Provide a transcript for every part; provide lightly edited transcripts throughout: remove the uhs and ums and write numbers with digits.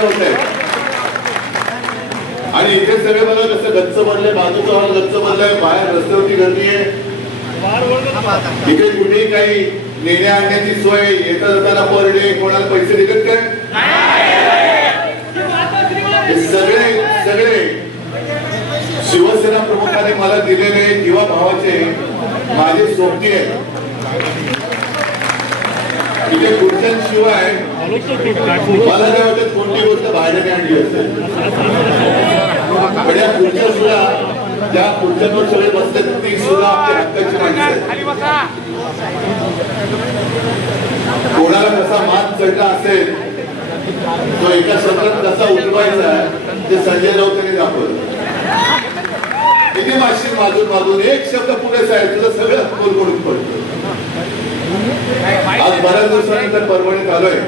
इकडे होत आहे आणि इथे सगळे मला कसं गच्च बनले, बाजूचा हॉल गच्च बनलाय, बाहेर रस्त्यावरती गर्दी आहे. इथे कुठेही काही नेण्या आणण्याची सोय, येता जाताना पर डे कोणाला पैसे दिलेत काय? सगळे सगळे शिवसेना प्रमुखाने मला दिलेले जीवा भावाचे माझे सोबती आहेत. तिथे खुर्च्यांशिवाय मला काय वाटत कोणती गोष्ट भाड्याने आणली असेल, पण या खुर्च्या सुद्धा ज्या खुर्च्यांवर सगळे बसतात ती सुद्धा आपल्या हक्काची माणसं आहेत. कोणाला कसा मान चढला असेल, तो एका शब्दात कसा उठवायचा ते संजय राऊतांनी दाखवलं. किती माशी माजून माजून एक शब्द पुरेसा आहे, तुझं सगळं कोलकडून पडतो. आज बऱ्याच दिवसानंतर परभणीत आलोय.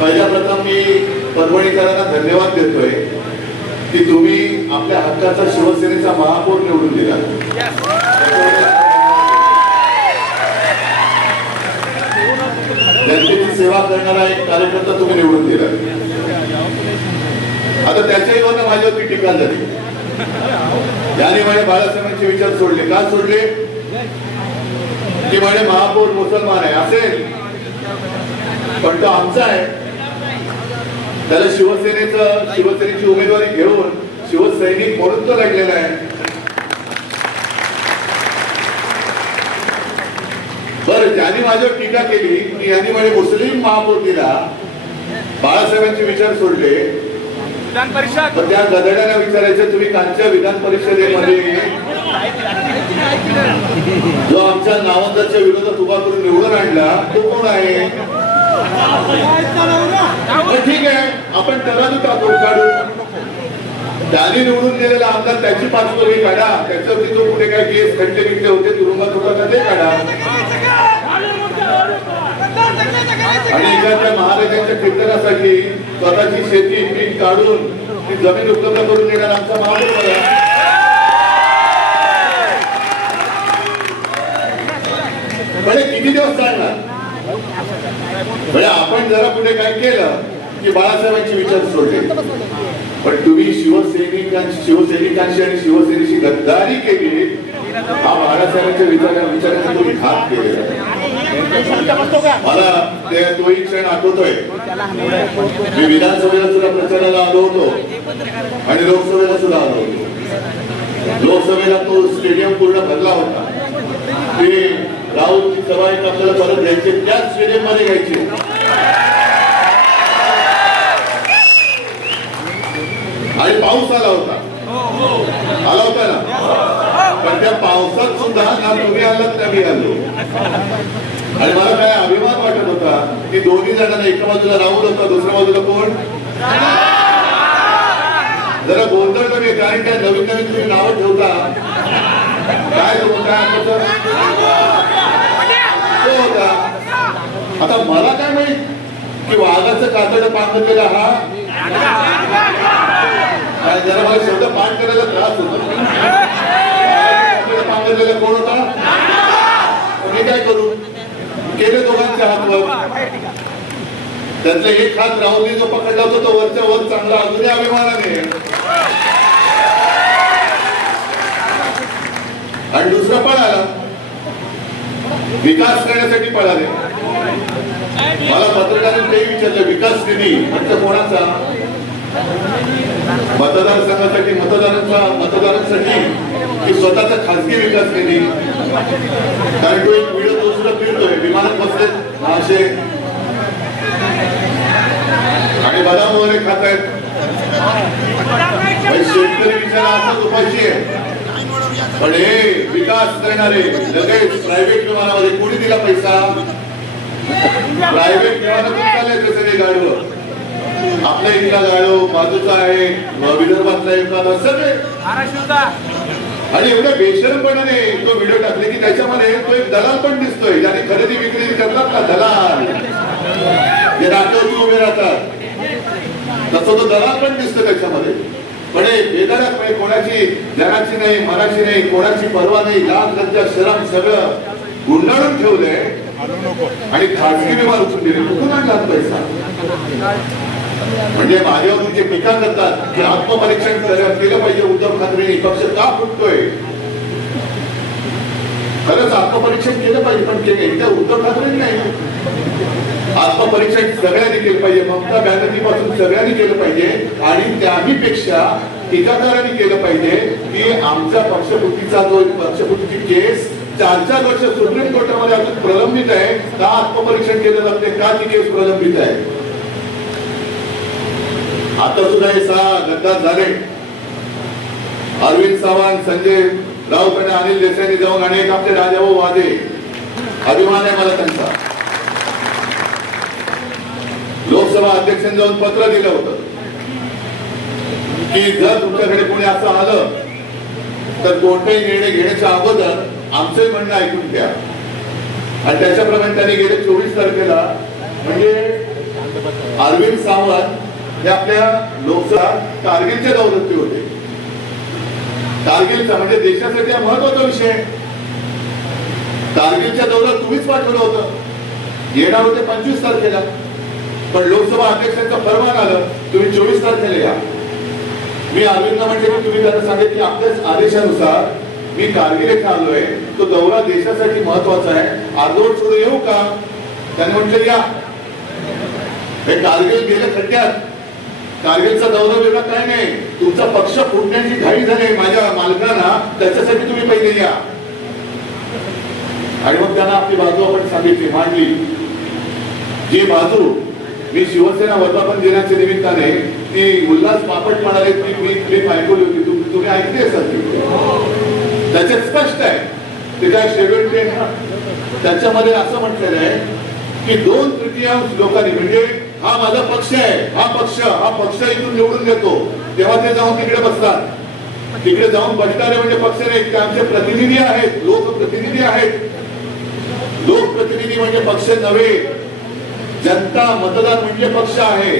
पहिल्या प्रथम मी परभणीकरांना धन्यवाद देतोय की तुम्ही आपल्या हक्काचा शिवसेनेचा महापौर निवडून दिला. जनतेची सेवा करणारा एक कार्यकर्ता तुम्ही निवडून दिला. आता त्याच्याही वरनं माझ्यावरती टीका झाली. याने म्हणे बाळासाहेबांचे विचार सोडले. का सोडले? की म्हणे महापौर मुसलमान आहे. असेल, पण तो आमचा आहे. त्याला शिवसेनेची उमेदवारी घेऊन शिवसैनिक म्हणून तो लढलेला आहे. बरं, ज्यांनी माझ्यावर टीका केली की यांनी म्हणे मुस्लिम महापौर दिला, बाळासाहेबांचे विचार सोडले, विधान परिषद, तर त्या गदड्यांना विचारायचं, तुम्ही कालच्या विधान परिषदेमध्ये जो आमच्या नावांच्या विरोधात उभा करून निवडून आणला तो कोण आहे? ठीक आहे, आपण त्याला काढू. त्याने निवडून दिलेला आमदार त्याची पाचपोरी काढा, त्याच्यावरती जो कुठे काय केस खटले बिटले होते, तुरुंगात होता ते काढा. आणि एखाद्या महाराजांच्या कीर्तनासाठी स्वतःची शेती पीक काढून ती जमीन उपलब्ध करून देणार आमचा महापौर बघा. म्हणजे किती दिवस चालणार? म्हणजे आपण जरा पुढे काय केलं की बाळासाहेबांचे विचार सोडले, पण तुम्ही शिवसैनिकांशी आणि शिवसेनेशी गद्दारी केली. हा बाळासाहेबांच्या विचारांचा तुम्ही घात केलेला. मला तोही क्षण आठवतोय. मी विधानसभेला सुद्धा प्रचाराला आलो होतो आणि लोकसभेला सुद्धा आलो होतो. लोकसभेला तो स्टेडियम पूर्ण भरला होता. ते राऊतची सभा एक आपल्याला परत घ्यायची, त्याच स्टेडियम मध्ये घ्यायची. आणि पाऊस आला होता ना, पण त्या पावसात सुद्धा ना तुम्ही आलात ना मी आलो. आणि मला काय अभिमान वाटत होता की दोन्ही जणांना, एका बाजूला राहुल होता, दुसऱ्या बाजूला कोण, जरा गोंधळ कमी. कारण काय नवीन तुम्ही नावं ठेवता, काय होता. आता मला काय माहित की वाघाचं कातड पांघरलेला हा, जरा मला शब्द पाठ करायला त्रास होतो. पांघरलेला कोण होता? मी काय करू, केले दोघांच्या हातवर. त्यातला एक हात राहुलने जो पकडला होता तो वरच्या वर चांगला, अजूनही अभिमानाने. आणि दुसरा पळाला, विकास करण्यासाठी पळाले. मला पत्रकारांनी ते विचारलं, विकास निधी म्हणजे कोणाचा? मतदारसंघासाठी, मतदारांसाठी की स्वतःचा खासगी विकास निधी? कारण तो एक व्हिडिओ तो सुद्धा फिरतोय, विमानात बसले असे आणि बदाम वगैरे खात आहेत. शेतकरी विचारा असाच उपाशी आहे. पण हे विकास करणारे लगेच प्रायव्हेट विमानामध्ये कोणी दिला पैसा? प्रायव्हेट विमानातून चालायचं सगळे गाडीवर. आपल्या इथला गाडो, बाजूचा आहे, विदर्भातला एखादा, सगळे. आणि एवढ्या बेशरमपणाने तो व्हिडिओ टाकले की त्याच्यामध्ये तो एक दलाल पण दिसतोय, ज्याने खरेदी विक्री करतात ना, दलाल जे रात्रीवरती उभे राहतात, तसं तो दलाल पण दिसतो त्याच्यामध्ये. पण बेदरक कोणाची जगाची नाही, मनाची नाही, कोणाची पर्वा नाही, लाज लज्जा शरम सगळं गुंडाळून ठेवलंय आणि खासगी विमान उचलून दिले. कुठून आणला पैसा? म्हणजे माझ्यावर जे टीका करतात की आत्मपरीक्षण केलं पाहिजे उद्धव ठाकरे पक्ष का फुटतोय. खरंच आत्मपरीक्षण केलं पाहिजे पण एकदा उद्धव ठाकरे नाही. आत्मपरीक्षण सगळ्यांनी केलं पाहिजे. ममता बॅनर्जी पासून सगळ्यांनी केलं पाहिजे आणि त्याहीपेक्षा टीकाकारांनी केलं पाहिजे की आमच्या पक्षफुटीचा जो पक्षफुटीची केस 4-4 वर्ष सुप्रीम कोर्टामध्ये अजून प्रलंबित आहे. का आत्मपरीक्षण केलं जात नाही, का ती केस प्रलंबित आहे. आता सुद्धा हे 6 गद्दार झाले. अरविंद सावंत, संजय राऊत, अनिल देसाईंनी जाऊन अनेक आपले राजाभाऊ वाजे, अभिमान आहे मला त्यांचा. लोकसभा अध्यक्षांनी जाऊन पत्र दिलं होतं की जर तुमच्याकडे कोणी असं आलं तर कोणताही निर्णय घेण्याच्या अगोदर आमचंही म्हणणं ऐकून घ्या. आणि त्याच्याप्रमाणे त्यांनी गेले 24 तारखेला म्हणजे अरविंद सावंत हे आपल्या लोकसभा कारगिलच्या दौऱ्यावरती होते. कारगिलचा म्हणजे देशासाठी हा महत्वाचा विषय. कारगिलच्या दौऱ्यात तुम्हीच पाठवलं होतं. येणार होते 25 तारखेला पण लोकसभा अध्यक्षांचं फरमान आलं तुम्ही 24 तारखेला या. मी अरविंदला म्हटले की तुम्ही त्यांना सांगितलं की आपल्याच आदेशानुसार मी कारगिल येथे आलोय. तो दौरा देशासाठी महत्वाचा आहे. अर्धवट सोडून येऊ का. त्यांनी म्हटलं या. हे कारगिल गेलं खड्ड्यात. कारगिलचा दौरा वेगळा काय नाही. तुमचा पक्ष फुटण्याची घाई झाली माझ्या मालकांना, त्याच्यासाठी तुम्ही पहिले या. आणि मग त्यांना आपली बाजू आपण सांगितली, मांडली. जी बाजू मी शिवसेना वर्धापन दिनाच्या निमित्ताने ती उल्हास बापट म्हणाले ती मी क्लिप ऐकवली होती. तुम्ही ऐकली असाल ती. त्याच्यात स्पष्ट आहे ते काय शेड्यूल त्याच्यामध्ये असं म्हटलेलं आहे की 2/3 लोकांनी म्हणजे हा माझा पक्ष आहे, हा पक्ष इथून निवडून देतो तेव्हा ते जाऊन तिकडे बसतात. तिकडे जाऊन बसणारे म्हणजे पक्ष नाही, ते आमचे प्रतिनिधी आहेत, लोकप्रतिनिधी आहेत. लोकप्रतिनिधी म्हणजे पक्ष नव्हे. जनता मतदार म्हणजे पक्ष आहे.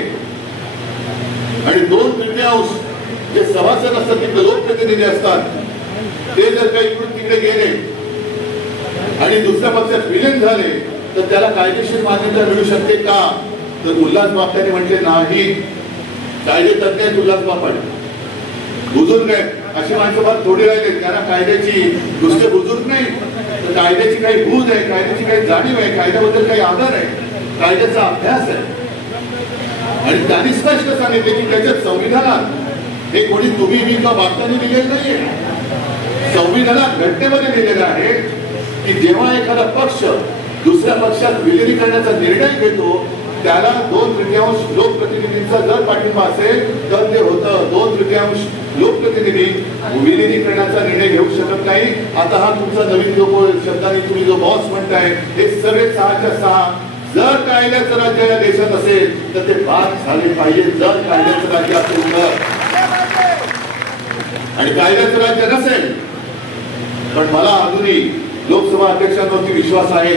आणि 2/3 जे सभासद असतात ते लोकप्रतिनिधी असतात. ते जर काही इकडून तिकडे गेले आणि दुसऱ्या पक्षात विलीन झाले तर त्याला कायदेशीर मान्यता मिळू शकते का. तर उल्हास बापटांनी म्हटले नाही. कायदे तज्ञ आहेत उल्हास बापट, बुजुर्ग आहेत. अशी माणसं फार थोडी राहिली त्यांना कायद्याची नुसते बुजुर्ग नाही तर कायद्याची काही बूज आहे, कायद्याची काही जाणीव आहे, कायद्याबद्दल काही आदर आहे, कायद्याचा अभ्यास आहे. आणि त्यांनी स्पष्ट सांगितले की त्याच्या संविधानात हे कोणी तुम्ही मी का बापटांनी दिलेलं नाहीये. संविधानात घटनेमध्ये दिलेलं आहे की जेव्हा एखादा पक्ष दुसऱ्या पक्षात विलीनीकरण्याचा निर्णय घेतो त्याला 2/3 लोकप्रतिनिधींचा जर पाठिंबा असेल तर ते होतं. 2/3 लोकप्रतिनिधी विलीनीकरणाचा निर्णय घेऊ शकत नाही. आता हा तुमचा नवीन जो शब्दाने तुम्ही जो बॉस म्हणताय हे सगळे 6च्या 6 जर कायद्याचं राज्य या देशात असेल तर ते बाद झाले पाहिजे. जर कायद्याचं राज्य असेल तर. आणि कायद्याचं राज्य नसेल पण मला अजूनही लोकसभा अध्यक्षांवरती विश्वास आहे.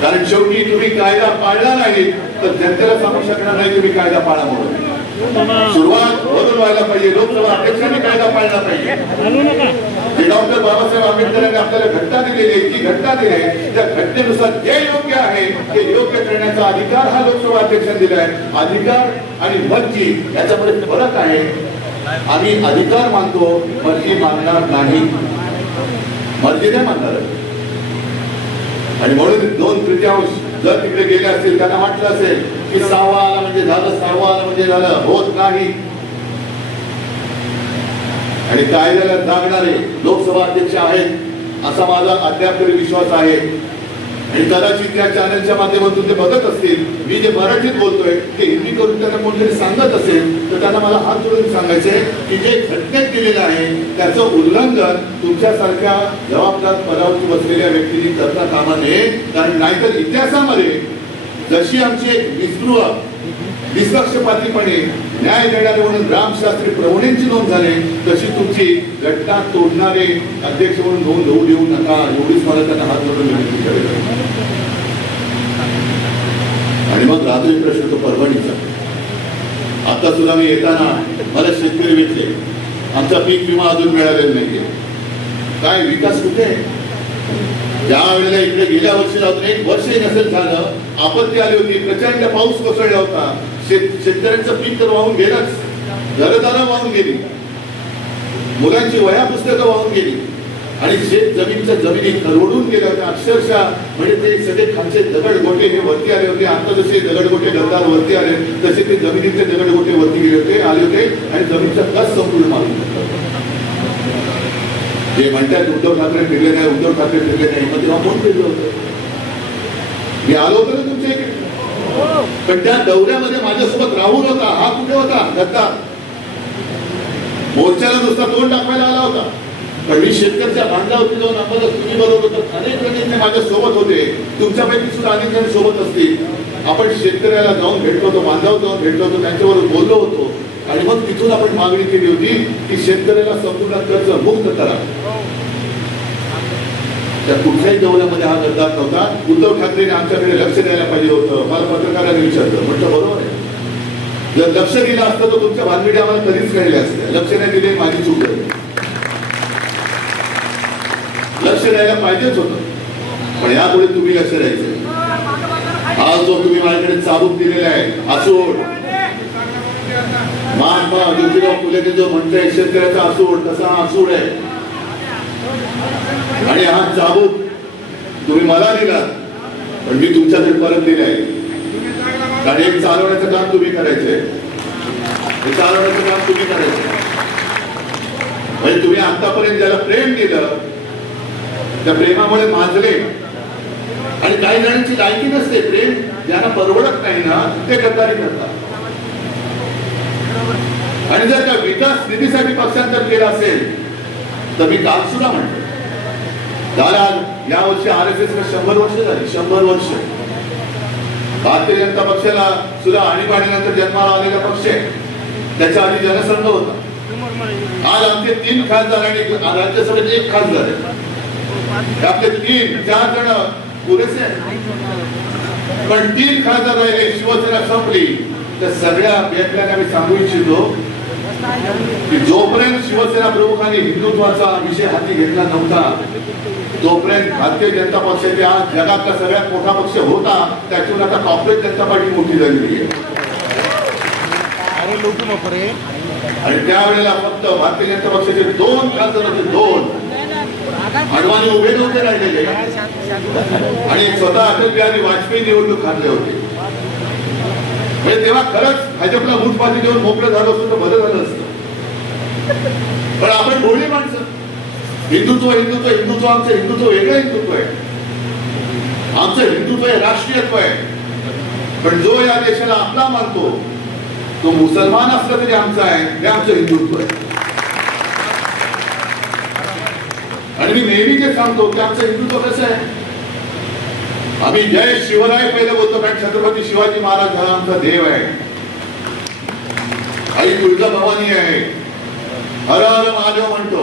कारण शेवटी तुम्ही कायदा पाळला नाही तर जनतेला सांगू शकणार नाही तुम्ही कायदा पाळा म्हणून. सुरुवात वरून व्हायला पाहिजे. लोकसभा अध्यक्षांनी कायदा पाळला पाहिजे. जे डॉक्टर बाबासाहेब आंबेडकरांनी आपल्याला घटना दिलेली आहे, ती घटना दिली आहे त्या घटनेनुसार जे योग्य आहे ते योग्य करण्याचा अधिकार हा लोकसभा अध्यक्षांनी दिलाय. अधिकार आणि मर्जी याच्यामध्ये फरक आहे. आम्ही अधिकार मानतो, मर्जी मानणार नाही. मर्जी नाही मानणार. आणि म्हणून 2/3 जर तिकडे गेले असतील त्यांना म्हटलं असेल की 6वा आला म्हणजे झालं, 6वा आला म्हणजे झालं. होत नाही. आणि कायद्याला जागणारे लोकसभा अध्यक्ष आहेत असा माझा अद्याप तरी विश्वास आहे. आणि कदाचित त्या चॅनलच्या माध्यमातून ते बघत असतील. मी जे मराठीत बोलतोय ते हिंदी करून त्यांना कोणतरी सांगत असेल तर त्यांना मला हात जोडून सांगायचंय की जे घटनेत दिलेलं आहे त्याचं उल्लंघन तुमच्यासारख्या जबाबदार पदावरती बसलेल्या व्यक्तींनी करता कामा नये. कारण नाहीतर इतिहासामध्ये जशी आमची एक निष्पक्षपातीपणे न्याय देणारे म्हणून रामशास्त्री प्रवणेंची नोंद झाली तशी तुमची घटना तोडणारे अध्यक्ष म्हणून नोंद होऊ देऊ नका. एवढीच मला त्यांना हात जोडून विनंती करायची. आणि मग रात्री प्रश्न तो परभणीचा. आता सुद्धा मी येताना मला शेतकरी भेटले. आमचा पीक विमा अजून मिळालेला नाहीये. काय विकास कुठे. ज्या वेळेला इकडे गेल्या वर्षी अजून 1 वर्षही नसेल झालं आपत्ती आली होती, प्रचंड पाऊस कोसळला होता, शेतकऱ्यांचं पीक तर वाहून गेलंच, घरदारं वाहून गेली, मुलांची वह्या पुस्तकं वाहून गेली आणि शेत जमीनच्या जमिनी करोडून गेल्या होत्या अक्षरशः. म्हणजे ते सगळे खालचे दगडगोटे हे वरती आले होते. आता जसे दगडगोटे घरदार वरती आले तसे ते जमिनीचे दगडगोटे वरती गेले होते, आले होते आणि जमिनीचा कस संपूर्ण मारून. जे म्हणतात उद्धव ठाकरे फिरले नाही, उद्धव ठाकरे फिरले नाही, मग तेव्हा कोण फिरलं होतं? मी आलो होतो ना तुमच्या इकडे, पण त्या दौऱ्यामध्ये माझ्यासोबत राहुल होता. हा कुठे होता? गद्दार. मोर्चाला नुसता तोंड दाखवायला आला होता, पण मी शेतकऱ्याच्या बांधावरती जाऊन आम्हाला तुम्ही बरोबर होतं. अनेक जण माझ्या सोबत होते, तुमच्यापैकी सुद्धा अनेक जण सोबत असतील. आपण शेतकऱ्याला जाऊन भेटलो होतो, बांधावर जाऊन भेटलो होतो, त्यांच्याबरोबर बोललो होतो आणि मग तिथून आपण मागणी केली होती की शेतकऱ्याला संपूर्ण कर्ज मुक्त करा. त्या कुठल्याही दौऱ्यामध्ये हा गद्दार नव्हता. उद्धव ठाकरेने आमच्याकडे लक्ष द्यायला पाहिजे होतं. मला पत्रकारांनी विचारलं, म्हटलं बरोबर आहे, जर लक्ष दिलं असतं तर तुमच्या भानगडी आम्हाला कधीच कळले असते. लक्ष नाही दिले, माझी चूक आहे. लक्ष द्यायला पाहिजेच होतं, पण यापुढे तुम्ही लक्ष द्यायचं. हा जो तुम्ही माझ्याकडे चाबूक दिलेला आहे, आसूड, महात्मा ज्योतिराव फुलेने जो म्हणताय शेतकऱ्याचा आसूड, तसा आसूड आहे. आणि हा चाबूक तुम्ही मला दिला, पण मी तुमच्याकडे परत दिलाय. कारण एक चालवण्याचं काम तुम्ही करायचंय, चालवण्याचं काम तुम्ही करायचंय. म्हणजे तुम्ही आतापर्यंत ज्याला प्रेम दिलं, त्या प्रेमामुळे माजले. आणि काही जणांची लायकी नसते, प्रेम ज्यांना परवडत नाही ना ते गद्दारी करतात. आणि जर त्या विकास निधीसाठी पक्षांतर केलं असेल तर मी काल सुद्धा म्हणतो, झाला या वर्षी RSS ला 100 वर्ष झाली. 100 वर्ष भारतीय जनता पक्षाला सुद्धा आणीबाणीनंतर जन्माला आलेला पक्ष आहे. त्याच्या आधी जनसंघ होता. आज आमचे 3 खासदार आणि राज्यसभेत 1 खासदार आहे. आपले 3-4 जण पुरेसे आहेत, पण 3 खासदार राहिले. शिवसेना संपली तर सगळ्या व्यक्तींना आम्ही सांगू इच्छितो की जोपर्यंत शिवसेना प्रमुखांनी हिंदुत्वाचा विषय हाती घेतला नव्हता तोपर्यंत भारतीय जनता पक्षाचे आज जगातला सगळ्यात मोठा पक्ष होता, त्यातून आता काँग्रेस जनता पार्टी मोठी झालेली आहे. आणि त्यावेळेला फक्त भारतीय जनता पक्षाचे 2 खासदार होते, 2. अडवाणी उभे नव्हते राहिलेले आणि स्वतः अटल बिहारी वाजपेयी निवडणूक हारले होते. म्हणजे तेव्हा खरंच भाजपला मुठपाती देऊन मोकळं झालं असतं तर बरं झालं असतं. पण आपण भोळी माणसं, हिंदुत्व हिंदुत्व हिंदुत्व, आमचं हिंदुत्व वेगळं हिंदुत्व आहे. आमचं हिंदुत्व हे राष्ट्रीयत्व आहे. पण जो या देशाला आपला मानतो तो मुसलमान असला तरी आमचा आहे, हे आमचं हिंदुत्व आहे. आणि मी नेहमी ते सांगतो की आमचं हिंदुत्व कसं आहे. आम्ही जय शिवराय पहिलं बोलतो, कारण छत्रपती शिवाजी महाराज हा आमचा देव आहे, आई तुळजाभवानी आहे, हर हर महादेव म्हणतो,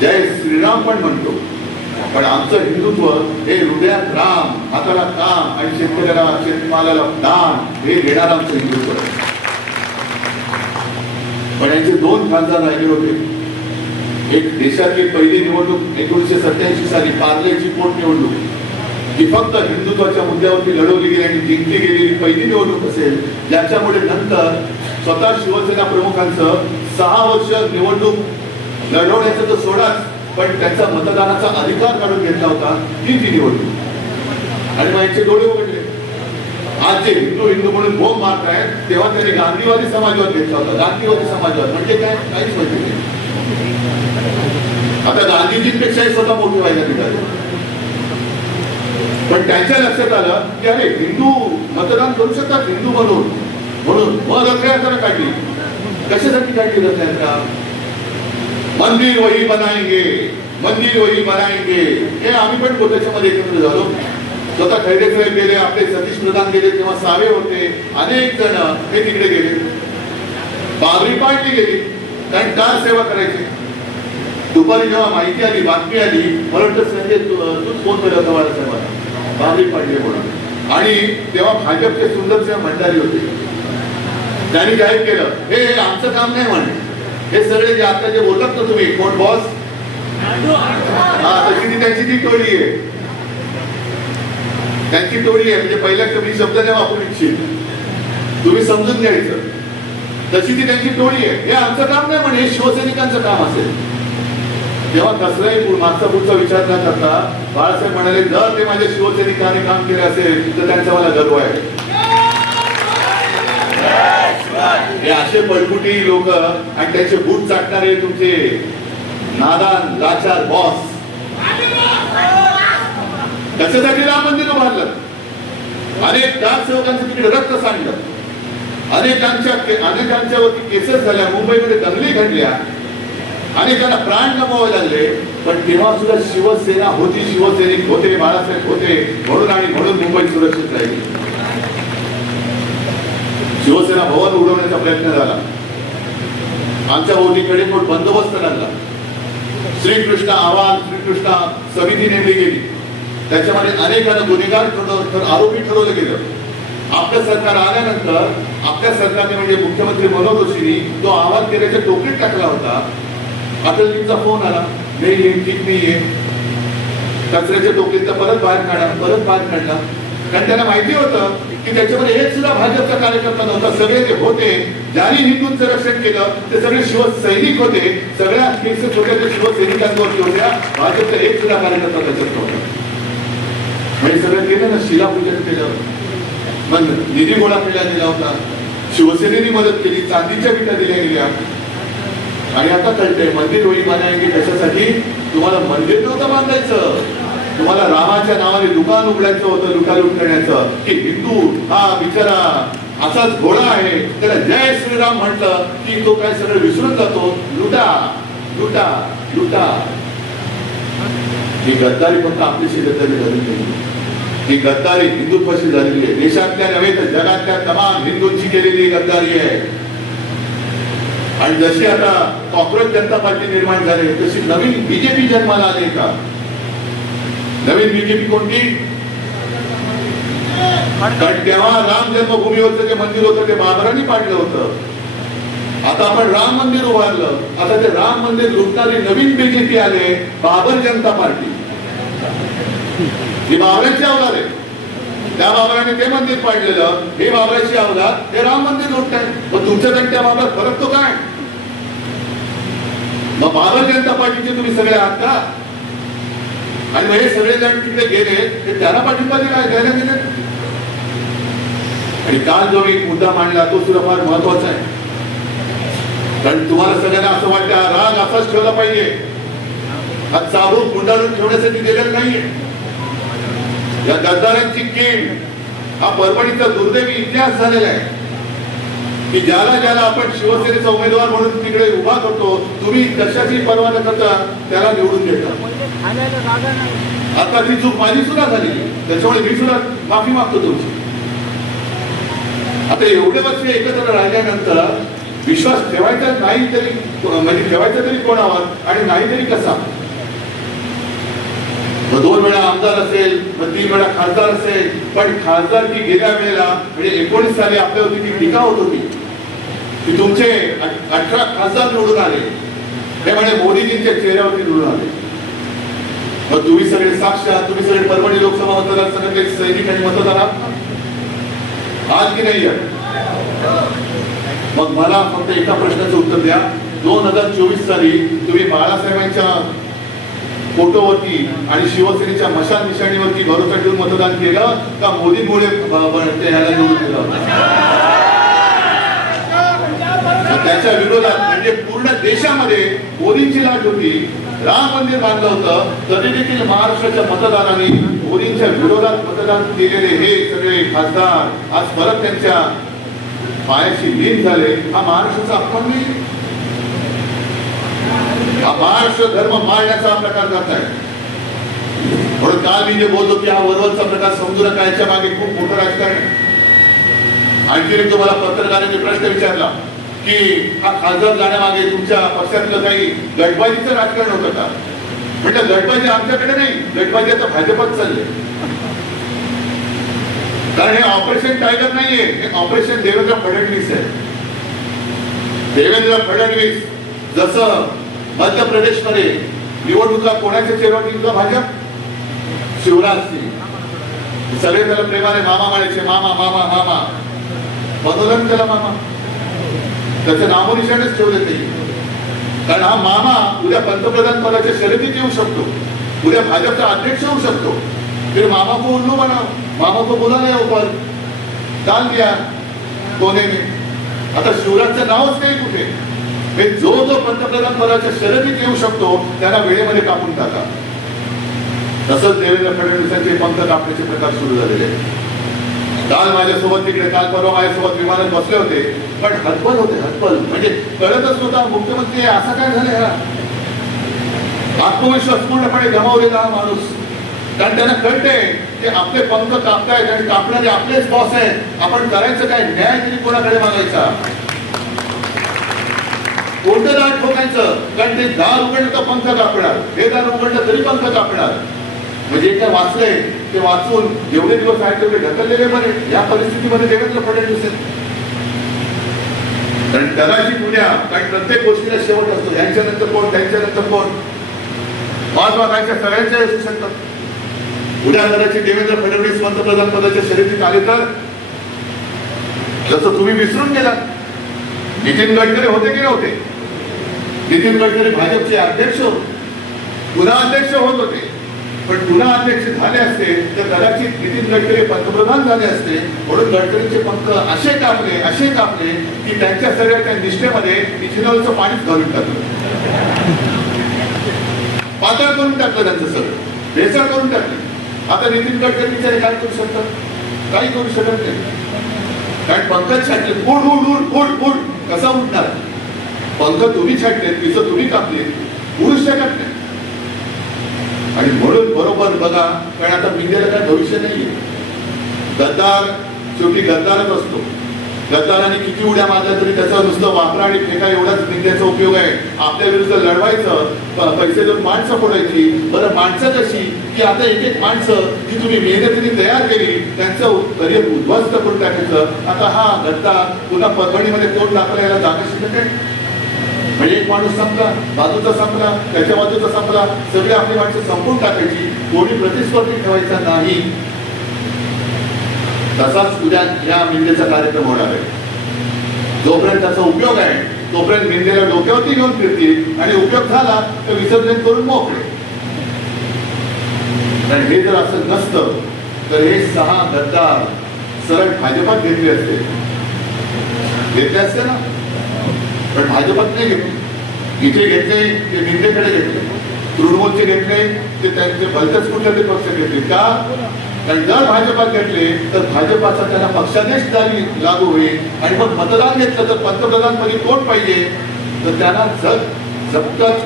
जय श्रीराम पण म्हणतो. पण आमचं हिंदुत्व हे हृदयात राम, हाताला काम आणि शेतकऱ्याला शेतमालाला दान हे देणारं आमचं हिंदुत्व आहे. पण यांचे 2 खासदार राहिले होते. एक देशातली पहिली निवडणूक 1987 साली पार्लेची पोट निवडणूक, ही फक्त हिंदुत्वाच्या मुद्द्यावरती लढवली गेली आणि जिंकली गेलेली पहिली निवडणूक असेल, ज्याच्यामुळे नंतर स्वतः शिवसेना प्रमुखांचं 6 वर्ष निवडणूक लढवण्याचं तर सोडाच, पण त्यांचा मतदानाचा अधिकार काढून घेतला होता ती निवडणूक. आणि मग यांचे डोळे उघडले. आज जे हिंदू हिंदू म्हणून बोंब मारत आहेत तेव्हा त्यांनी गांधीवादी समाजवाद घेतला होता. गांधीवादी समाजवाद म्हणजे काय, काहीच माहिती नाही. आता गांधीजींपेक्षाही स्वतः मोठे व्हायला निघाले. पण त्यांच्या लक्षात आलं की अरे हिंदू मतदान करू शकतात हिंदू म्हणून, म्हणून मग रथयात्रा काढली. कशासाठी काढली रथयात्रा? मंदिर वही बनाएंगे, मंदिर वही बनाएंगे. हे आम्ही पण त्याच्यामध्ये एकत्र झालो. स्वतः खैरे साहेब गेले, आपले सतीश प्रधान गेले, तेव्हा सावे होते, अनेक जण हे तिकडे गेले. बाबरी पार्टी गेली, कारण कार सेवा करायची. दुपारी जेव्हा माहिती आली, बातमी आली, मला वाटतं संजय तूच फोन केला होता बाळासाहेबांना, बाबरी पाडली म्हणून. आणि तेव्हा भाजपचे सुंदरसिंह भंडारी होते. त्यांनी जाहीर केलं हे आमचं काम नाही म्हणे, हे सगळे जे आता जे बोलतात ना तुम्ही कोण बॉस, हा तशी ती त्यांची ती टोळी आहे, त्यांची टोळी आहे. म्हणजे पहिल्या मी शब्द नाही वापरू इच्छित. तुम्ही समजून घ्यायचं. तशी ती त्यांची टोळी आहे. हे आमचं काम नाही म्हणे, हे शिवसैनिकांचं काम असेल. तेव्हा कसलाही मागचा पुढचा विचार न करता बाळासाहेब म्हणाले, जर ते माझ्या शिवसैनिकांनी काम केले असेल तर त्यांचा मला गर्व आहे. हे असे पळपुटी लोक आणि त्यांचे बूट चाटणारे तुमचे नादान लाचार बॉस कशासाठी राम मंदिर उभारलं, अनेक नगरसेवकांचं तिकडे रक्त सांडलं, अनेकांच्या वरती केसेस झाल्या, मुंबईमध्ये दंगली घडल्या, अनेकांना प्राण गमवावे लागले. पण तेव्हा सुद्धा शिवसेना होती, शिवसैनिक होते, बाळासाहेब होते म्हणून आणि म्हणून मुंबई सुरक्षित राहिली. शिवसेना भवन उडवण्याचा प्रयत्न झाला, आमच्या भोवतीकडे पण बंदोबस्त लागला. श्रीकृष्ण आवाज श्रीकृष्ण समिती नेमली गेली, त्याच्यामध्ये अनेकांना गुन्हेगार आरोपी ठरवलं गेलं. आपलं सरकार आल्यानंतर आपल्या सरकारने म्हणजे मुख्यमंत्री मनोहर जोशींनी तो अहवाल केल्याच्या टोपलीत टाकला होता. अटलजींचा फोन आला, नाही हे ठीक नाहीये, कचऱ्याच्या टोपलीत परत बाहेर काढला. कारण त्यांना माहिती होतं की त्याच्यामध्ये एक सुद्धा भाजपचा कार्यकर्ता नव्हता. सगळे जे होते ज्यांनी हिंदूंचं रक्षण केलं ते सगळे शिवसैनिक होते. सगळ्या केसेस होत्या ते शिवसैनिकांवरती होत्या. भाजपचा एक सुद्धा कार्यकर्ता त्याच्यात नव्हता. म्हणजे सगळं केलं ना, शिलापूजन केलं, मग निधी गोळा केला गेला होता, शिवसेनेने मदत केली, चांदीच्या विटा दिल्या गेल्या. आणि आता कळतंय मंदिर होळी बांधायची कशासाठी. तुम्हाला मंदिर नव्हतं बांधायचं, तुम्हाला रामाच्या नावाने दुकान उघडायचं होतं लुटालूट करण्याचं. की हिंदू हा बिचारा असाच घोडा आहे, त्याला जय श्रीराम म्हटलं की तो काय सगळं विसरून जातो. लुटा लुटा लुटा. ही गद्दारी फक्त आपलीशी गद्दारी झालेली नाही, ही गद्दारी हिंदुत्वाशी झालेली आहे. देशातल्या नव्हे तर जगातल्या तमाम हिंदूंची केलेली गद्दारी आहे. आणि जशी आता कॉक्रोच जनता पार्टी निर्माण झाली तशी नवीन बीजेपी जन्माला आली का. नवीन बीजेपी कोणती. कारण तेव्हा राम जन्मभूमीवरचं जे मंदिर होतं ते बाबरांनी पाडलं होतं. आता आपण राम मंदिर उभारलं, आता ते राम मंदिर लुटणारी नवीन बीजेपी आले, बाबर जनता पार्टी. ही बाबरांची अवलाद आहे. त्या बाबराने ते मंदिर पाडलेलं, हे बाबराची अवलाद हे राम मंदिर लुटताय. मग तुमच्यात आणि त्या बाबरात फरक तो काय. मग बाबर जनता पार्टीचे तुम्ही सगळे आहात का. आणि हे सगळे जण तिकडे गेले ते त्यांना पाठिंबा द्यायला गेले. आणि काल जो एक मुद्दा मांडला तो सुद्धा फार महत्वाचा आहे. कारण तुम्हाला सगळ्यांना असं वाटतं राग असाच ठेवला पाहिजे, हा चालून गुंडाळून ठेवण्यासाठी दिलेला नाहीये. या गद्दारांची कीड हा परभणीचा दुर्दैवी इतिहास झालेला आहे की ज्याला ज्याला आपण शिवसेनेचा उमेदवार म्हणून तिकडे उभा करतो, तुम्ही कशाची पर्वा न करता त्याला निवडून देता. आता ती चूक माझी सुद्धा झाली, त्याच्यामुळे मी सुद्धा माफी मागतो तुमची. आता एवढे वर्ष एकत्र राहिल्यानंतर विश्वास ठेवायचा नाही तरी म्हणजे ठेवायचा तरी कोणावर आणि नाही तरी कसा. 2 वेळा आमदार असेल, 3 वेळा खासदार असेल, पण खासदार की गेल्या वेळेला म्हणजे 19 साली आपल्यावरती ती टीका होत होती की तुमचे 18 खासदार निवडून आले, हे म्हणजे मोदीजींच्या चेहऱ्यावरती निवडून आले. मग तुम्ही सगळे साक्ष आहात, तुम्ही सगळे परभणी लोकसभा मतदारसंघातले सैनिक आणि मतदार आज की नाही आहे. मग मला फक्त एका प्रश्नाचं उत्तर द्या. 2024 साली तुम्ही बाळासाहेबांच्या फोटोवरती आणि शिवसेनेच्या मशाल निशाणीवरती भरोसा ठेवून मतदान केलं का मोदींमुळे याला निवडून दिलं. त्याच्या विरोधात म्हणजे पूर्ण देशामध्ये मोदींची लाट होती, राम मंदिर बांधलं होतं, तरी देखील महाराष्ट्राच्या मतदारांनी मोदींच्या विरोधात मतदान केलेले हे सगळे खासदार आज परत त्यांच्या पायाशी लीन झाले. हा महाराष्ट्राचा अपमान नाही, हा महाराष्ट्र धर्म मारण्याचा प्रकार जात आहे. म्हणून काल मी जे बोलतो की हा वरवरचा प्रकार समजू नका, याच्या मागे खूप मोठं राजकारण आहे. आणखी एक तुम्हाला पत्रकारांनी प्रश्न विचारला की हा खासदार जाण्यामागे तुमच्या पक्षातलं काही गटबाजीचं राजकारण होतं का. म्हणजे गटबाजी आमच्याकडे नाही, गटबाजी आता भाजपत चालले. कारण हे ऑपरेशन टायगर नाहीये, हे ऑपरेशन देवेंद्र फडणवीस आहे. देवेंद्र फडणवीस जसं मध्य प्रदेशमध्ये निवडणुका कोणाच्या चेहऱ्यावर जिंकला, भाजप, शिवराज सिंग. सगळे त्याला प्रेमाने मामा म्हणायचे, मामा मामा मामा. बनवलं त्याला मामा, त्याचं नामोनिशाणच ठेवलं ते. कारण हा मामा उद्या पंतप्रधान पदाच्या शर्यतीत येऊ शकतो, उद्या भाजपचा अध्यक्ष होऊ शकतो. फिर मामा को उल्लू बनाओ, मामा को बोला नाही ऊपर डाल दिया कोने में. आता शिवराजचं नावच नाही कुठे. हे जो पंतप्रधान पदाच्या शर्यतीत येऊ शकतो त्याला वेळेमध्ये कापून टाका. तसंच देवेंद्र फडणवीसांचे पंख कापण्याचे प्रकार सुरू झालेले. काल माझ्यासोबत तिकडे, काल परवा माझ्यासोबत विमानात बसले होते, पण हतबल होते, हतबल. म्हणजे कळतच नव्हता मुख्यमंत्री असा काय झालं. हा आत्मविश्वास पूर्णपणे गमावलेला हा माणूस. कारण त्यांना कळते की आपले पंख कापतायत आणि कापणारे आपलेच बॉस आहेत. आपण करायचं काय, न्याय तरी कोणाकडे मागायचा, कोणतं दार ठोकायचं. कारण ते दार उघडलं तर पंख कापणार, हे दार उघडलं तरी पंख कापणार. म्हणजे काय वाचलंय ते वाचून जेवढे दिवस आहेत तेवढे ढकललेले बरे. या परिस्थितीमध्ये देवेंद्र फडणवीस आहेत. कारण त्यालाची पुण्या, कारण प्रत्येक गोष्टीला शेवट असतो. यांच्यानंतर कोण, त्यांच्यानंतर कोण, महात्मा सगळ्यांच्या असू शकतात. उद्या कदाचित देवेंद्र फडणवीस पंतप्रधान पदाच्या शर्यतीत आले तर जसं तुम्ही विसरून गेलात, नितीन गडकरी होते की नव्हते. नितीन गडकरी भाजपचे अध्यक्ष होते, पुन्हा अध्यक्ष होत होते. पण पुन्हा अध्यक्ष झाले असते तर कदाचित नितीन गडकरी पंतप्रधान झाले असते. म्हणून गडकरींचे पंख असे कापले की त्यांच्या सगळ्या त्या निष्ठेमध्ये इथेनॉलचं पाणीच घालून टाकलं, पातळ करून टाकलं, त्यांचं सगळं भेसळ करून टाकली. आता नितीन गडकरी बिचारे काय करू शकतात, काही करू शकत नाही. कारण पंख छाटले, फूड उड उड फूड फूड कसा उठणार. पंख तुम्ही छाटले, पिसं तुम्ही कापले, उडू शकत नाही. आणि म्हणून बरोबर बघा, कारण आता मीडियाला काय भविष्य नाहीये. गद्दार शेवटी गद्दारच असतो. गद्दाराने किती उड्या मारल्या तरी त्याचा नुसतं वापरा आणि फेका एवढाच मीडियाचा उपयोग आहे. आपल्या विरुद्ध लढवायचं, पैसे देऊन माणसं फोडायची. बरं माणसं कशी की आता एक एक माणसं जी तुम्ही मेहनतीने तयार केली त्यांचं करिअर उद्ध्वस्त करून टाकायचं. आता हा गद्दार पुन्हा परभणीमध्ये तोंड दाखवायला जागा शिकत आहे. म्हणजे एक माणूस संपला, बाजूचा संपला, त्याच्या बाजूचा संपला, सगळे आपली माणसं संपून टाकायची. कोणी प्रतिस्पर्धी ठेवायचा नाही. तसाच उद्या या मिंदेचा कार्यक्रम होणार आहे. जोपर्यंत त्याचा उपयोग आहे तोपर्यंत मिंदेला डोक्यावरती घेऊन फिरतील आणि उपयोग झाला तर विसर्जन करून मोकळे. कारण हे जर असं नसतं तर हे 6 गद्दार सरळ भाजपात घेतले असते ना. पण भाजपात नाही घेतले. इथे घेतले ते मिंदेकडे घेतले, तृणमूलचे घेतले ते त्यांचे भलतेच कुठले पक्ष घेतले का. कारण जर भाजपात घेतले तर भाजपाचा त्यांना पक्षादेश लागू होईल. आणि मग मतदान घेतलं तर पंतप्रधानपदी कोण पाहिजे, तर त्यांना झपकत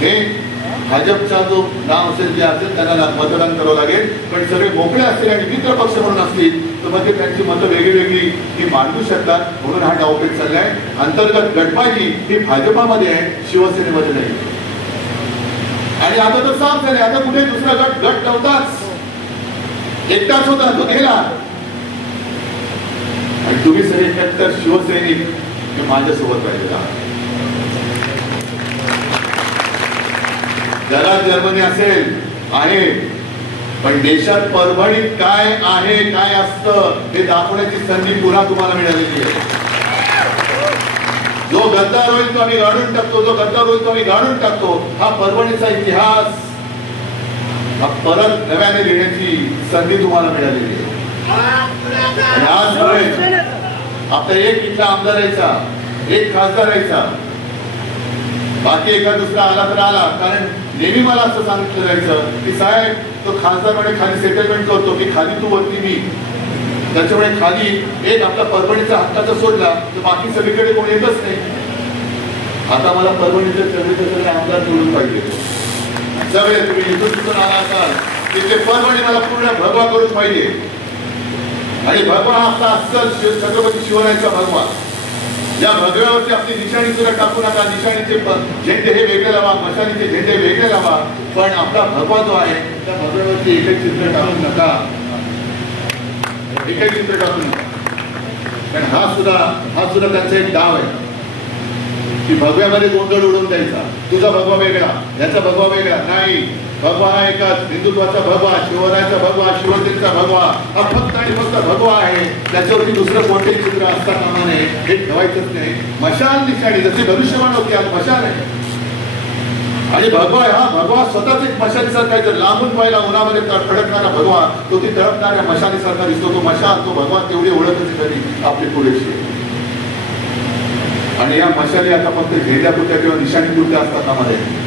हे भाजपचा जो नाव असेल जे असेल त्यांना मतदान करावं लागेल. पण सगळे मोकळे असतील आणि मित्र पक्ष म्हणून असतील तर मग त्यांची मतं वेगळी ही मांडू शकतात. म्हणून हा डावपेच चाललाय. अंतर्गत गटबाजी ही भाजपामध्ये आहे, शिवसेनेमध्ये नाही. आणि आता तर साफ झाले, आता कुठे दुसरा गट नव्हताच, एकटाच होता, तो गेला. आणि तुम्ही सगळे कट्टर शिवसैनिक हे माझ्यासोबत राहिले आहात. जगात जर्मनी असेल आहे, पण देशात परभणीत काय आहे, काय असतं हे दाखवण्याची संधी पुन्हा तुम्हाला मिळालेली आहे. जो गद्दार होईल तो आम्ही गाडून टाकतो, जो गद्दार होईल तो आम्ही गाडून टाकतो. हा परभणीचा इतिहास हा परत नव्याने लिहिण्याची संधी तुम्हाला मिळालेली आहे. आणि आजमुळे आपला एक इथला आमदार यायचा, एक खासदार यायचा, बाकी एका दुसरा आला तर आला. कारण नेहमी मला असं सांगितलं जायचं की साहेब तो खासदार म्हणजे खाली सेटलमेंट करतो की खाली तू वरती मी. त्याच्यामुळे खाली एक आपला परभणीचा हक्काचा सोडला तर बाकी सगळीकडे कोण येतच नाही. आता मला परभणीचे सगळे आमदार निवडून पाहिजे. सगळे तुम्ही इथून आला असाल तिथे परभणी मला पूर्ण भगवा करून पाहिजे. आणि भगवा हा आपला अस्सल छत्रपती शिवरायांचा भगवा. या भगव्यावरती आपली निशाणी सुद्धा टाकू नका. निशाणीचे झेंडे हे वेगळे लावा, मशालीचे झेंडे वेगळे लावा, पण आपला भगवा जो आहे त्या भगव्यावरती एकच चित्र टाकू नका, एकच चित्र टाकू नका. कारण हा सुद्धा त्यांचा एक डाव आहे की भगव्यामध्ये गोंधळ उडवून द्यायचा. तुझा भगवा वेगळा, याचा भगवा वेगळा नाही. भगवा हा एकच, हिंदुत्वाचा भगवा, शिवरायाचा भगवा, शिवसेनेचा भगवा हा फक्त आणि फक्त भगवा आहे. त्याच्यावरती दुसरं कोणतेही चित्र असता कामा नये, हे ठेवायचंच नाही. मशाल निशाणी जसे भविष्यवाण होते आज मशाल आहे. आणि भगवा हा भगवा स्वतःच एक मशालीसारखा आहे. जर लांबून पाहिला उन्हामध्ये फडकणारा भगवा तो ती तळपणाऱ्या मशालीसारखा दिसतो. तो मशाल, तो भगवा तेवढी ओळखच तरी आपली पुरेशी आहे. आणि या मशाली आता फक्त झेंड्यापुरत्या किंवा निशाणीपुरत्या असतात कामामध्ये.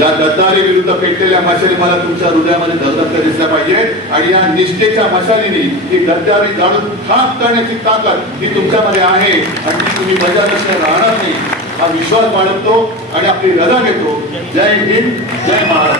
या गद्दारी विरुद्ध पेटलेल्या मशाली मला तुमच्या हृदयामध्ये धगधगत्या दिसल्या पाहिजे. आणि या निष्ठेच्या मशालीने ही गद्दारी जाणून खाक करण्याची ताकद ही तुमच्यामध्ये आहे आणि ती तुम्ही बजावल्याशिवाय राहणार नाही हा विश्वास बाळगतो आणि आपली रजा घेतो. जय हिंद, जय महाराष्ट्र.